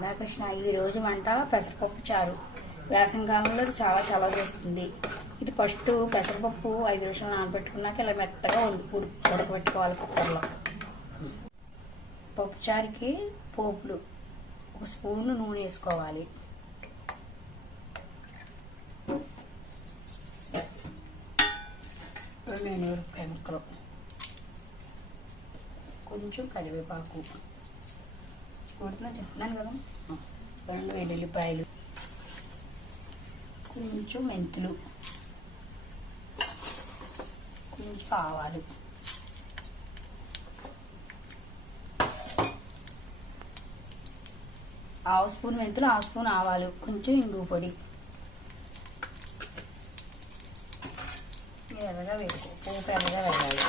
రాధాకృష్ణ. ఈరోజు వంట పెసరపప్పు చారు. వేసంకాలంలో చాలా చాలా చేస్తుంది. ఇది ఫస్ట్ పెసరపప్పు 5 నిమిషాలు నానబెట్టుకున్నాక ఇలా మెత్తగా ఉడకబెట్టుకోవాలి కుక్కర్లో. పప్పు చారుకి పోపులు 1 స్పూన్ నూనె వేసుకోవాలి. మిరపకాయ ముక్కలు, కొంచెం కరివేపాకు, చెప్తున్నాను కదా, 2 వెల్లుల్లిపాయలు, కొంచెం మెంతులు, కొంచెం ఆవాలు, ½ స్పూన్ మెంతులు, ½ స్పూన్ ఆవాలు, కొంచెం ఇంగు పొడి. ఎర్రగా పోపు ఎర్రగా వేయాలి.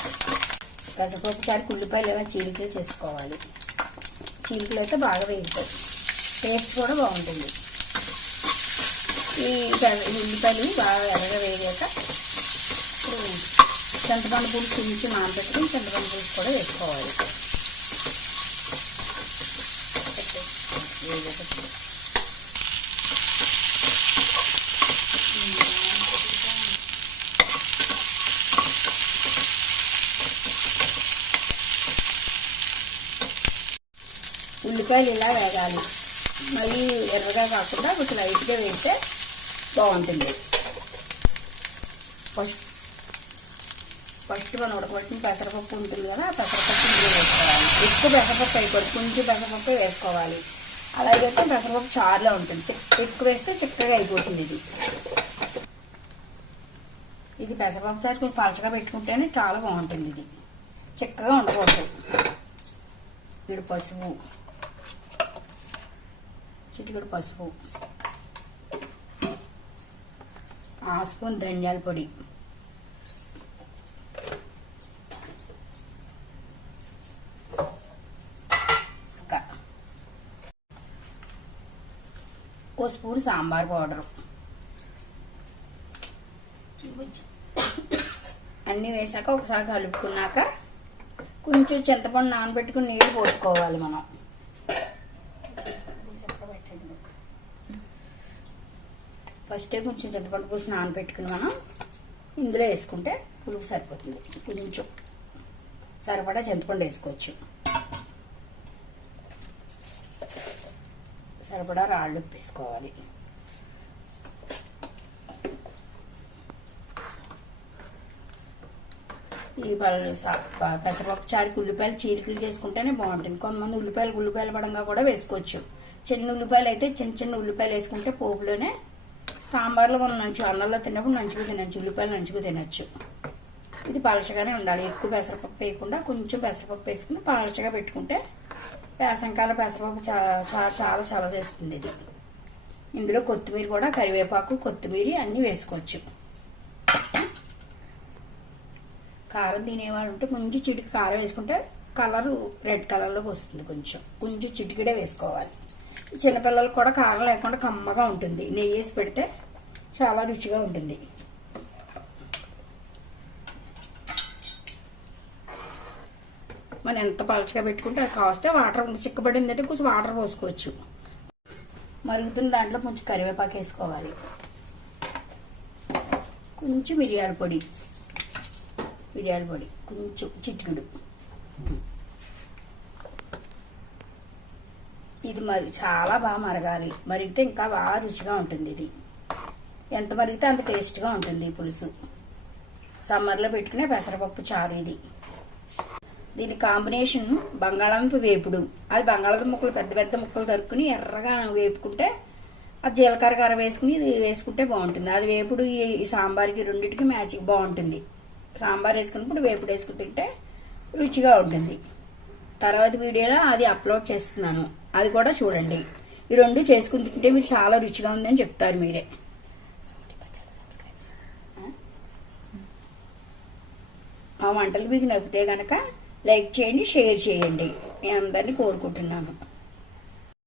పెసరపప్పు చారుకి ఉల్లిపాయలు ఏమైనా చీలికలు చేసుకోవాలి. చీలికలు అయితే బాగా వేగుతాయి, టేస్ట్ కూడా బాగుంటుంది. ఈ ఉల్లిపాయలు బాగా ఎర్రగా వేగాక చింతపండు పులుసు కొంచెం నానబెట్టుకుని చింతపండు పులుసు కూడా వేసుకోవాలి. ఉల్లిపాయలు ఇలా వేగాలి, మళ్ళీ ఎర్రగా కాకుండా కొంచెం లైట్గా వేస్తే బాగుంటుంది. ఫస్ట్ మనం ఉడకబట్టిన పెసరపప్పు ఉంటుంది కదా, ఆ పెసరపప్పు వేసుకోవాలి. ఎక్కువ పెసరపప్పు అయిపోతుంది, కొంచెం పెసరపప్పు వేసుకోవాలి. అలాగే పెసరపప్పు చారులో ఉంటుంది, ఎక్కువ వేస్తే చిక్కగా అయిపోతుంది. ఇది పెసరపప్పు చారు కొంచెం పలచగా పెట్టుకుంటేనే చాలా బాగుంటుంది. ఇది చిక్కగా ఉండకూడదు. ఇప్పుడు పసుపు, చిటికెడు పసుపు, ½ స్పూన్ ధనియాల పొడి, ఒక స్పూన్ సాంబార్ పౌడరు, అన్నీ వేసాక ఒకసారి కలుపుకున్నాక కొంచెం చింతపండు నానబెట్టుకుని నీళ్ళు పోసుకోవాలి. మనం ఫస్టే కొంచెం చింతపండు పులుసు నానబెట్టుకుని మనం ఇందులో వేసుకుంటే పులుపు సరిపోతుంది. కొంచెం సరిపడా చింతపండు వేసుకోవచ్చు, సరిపడా రాళ్ళు ఉప్పు వేసుకోవాలి. ఈ పెసరపప్పు చారుకి ఉల్లిపాయలు చీలికలు చేసుకుంటేనే బాగుంటుంది. కొంతమంది ఉల్లిపాయలు పడంగా కూడా వేసుకోవచ్చు. చిన్న ఉల్లిపాయలు అయితే చిన్న ఉల్లిపాయలు వేసుకుంటే పోపులోనే సాంబార్లో మనం అన్నంలో తిన్నప్పుడు నంచుకు తినచ్చు, ఉల్లిపాయలు నంచుకు తినచ్చు. ఇది పలచగానే ఉండాలి, ఎక్కువ పెసరపప్పు వేయకుండా కొంచెం పెసరపప్పు వేసుకుని పలచగా పెట్టుకుంటే వేసంకాలం పెసరపప్పు చాలా చాలా చాలా చేస్తుంది. ఇది ఇందులో కొత్తిమీర కూడా, కరివేపాకు, కొత్తిమీర అన్నీ వేసుకోవచ్చు. కారం తినేవాళ్ళు ఉంటే కొంచెం చిటికి కారం వేసుకుంటే కలరు రెడ్ కలర్లోకి వస్తుంది. కొంచెం చిటికిడే వేసుకోవాలి. చిన్నపిల్లలకు కూడా కారం లేకుండా కమ్మగా ఉంటుంది. నెయ్యి వేసి పెడితే చాలా రుచిగా ఉంటుంది. మనం ఎంత పలచగా పెట్టుకుంటే అది కాస్తే వాటర్ చిక్కబడిందంటే కొంచెం వాటర్ పోసుకోవచ్చు. మరుగుతున్న దాంట్లో కొంచెం కరివేపాకు వేసుకోవాలి, కొంచెం మిరియాల పొడి కొంచెం చిటికెడు. ఇది చాలా బాగా మరగాలి. మరిగితే ఇంకా బాగా రుచిగా ఉంటుంది. ఇది ఎంత మరిగితే అంత టేస్ట్గా ఉంటుంది. పులుసు సమ్మర్లో పెట్టుకునే పెసరపప్పు చారు ఇది. దీని కాంబినేషన్ బంగాళాదుంప వేపుడు. అది బంగాళాదుంప ముక్కలు పెద్ద పెద్ద ముక్కలు తరుక్కుని ఎర్రగా వేపుకుంటే, అది జీలకర్ర కర్ర వేసుకుని ఇది వేసుకుంటే బాగుంటుంది. అది వేపుడు ఈ సాంబార్కి రెండింటికి మ్యాచింగ్ బాగుంటుంది. సాంబార్ వేసుకున్నప్పుడు వేపుడు వేసుకుని తింటే రుచిగా ఉంటుంది. తర్వాత వీడియోలో అది అప్లోడ్ చేస్తున్నాను, అది కూడా చూడండి. ఈ 2 చేసుకుని తింటే మీరు చాలా రుచిగా ఉందని చెప్తారు మీరే. ఆ వంటలు మీకు నచ్చితే కనుక లైక్ చేయండి, షేర్ చేయండి. మీ అందరినీ కోరుకుంటున్నాను.